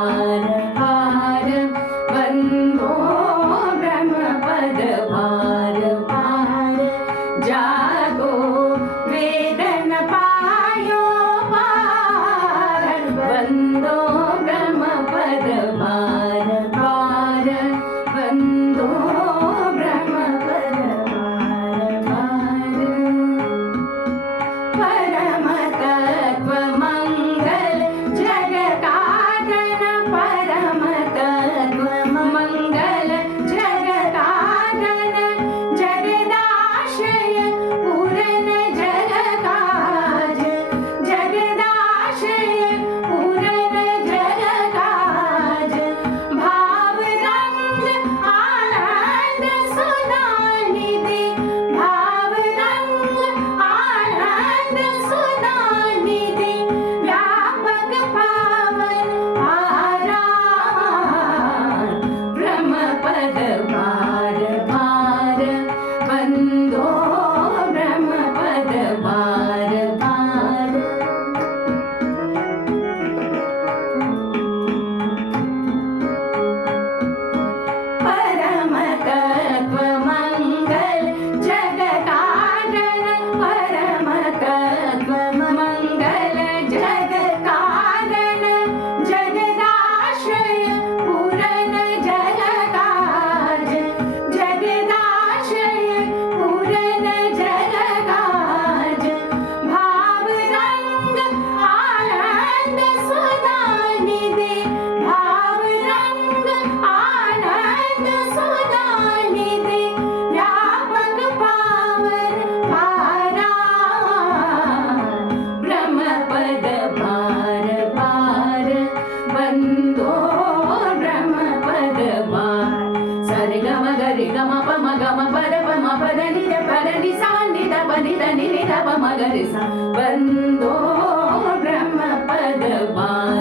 भार भार बंदो ब्रह्मपद भार भार जागो वेदन पायो पार बंदो ब्रह्मपद भार भार बंदो ब्रह्मपद भार भार परम तत्व मंगल जग कारण परम तत्व मंगल जग कारण जगदाशय पूरन जग काज जगदाशय पूरन जग काज भाव रंग आनंद सुधा निधि भाव रंग आनंद सुधा निधि व्यापक पावन आराम ब्रह्मपद भार भार बंदो ब्रह्मपद भार भार परम तत्व मंगल जग कारण परम तत्व मंगल जग कारण जगदाश्रय पूरन जग काज जगदाश्रय पूरन जग काज भाव रंग आनंद सुधा निधि भाव रंग आनंद सुधा निधि व्यापक पावन आराम ब्रह्मपद भार भार बंदो ब्रह्मपद भार सरि गम गरि गम पम गम पद पम पद नि सा नि द प नि द नि द प म गरि सा बंदो ब्रह्मपद भार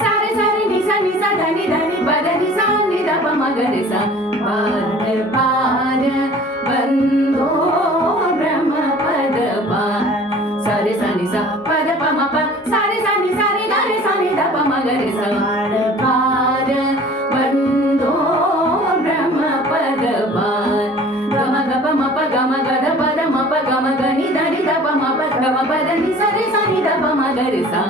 सारे सारे नि सा ध नि पद नि सा नि द प म गरि सा भार भार बंदो ब्रह्मपद भार सारे सा नि सा पद प म प सारे सा नि ग रे सा नि द प म गरि सा भार भार बंदो ब्रह्मपद भार गम ग प म प गम ग ध प द म प गम ग नि द प म प ग म प द नि सा रे सा नि द प म गरि सा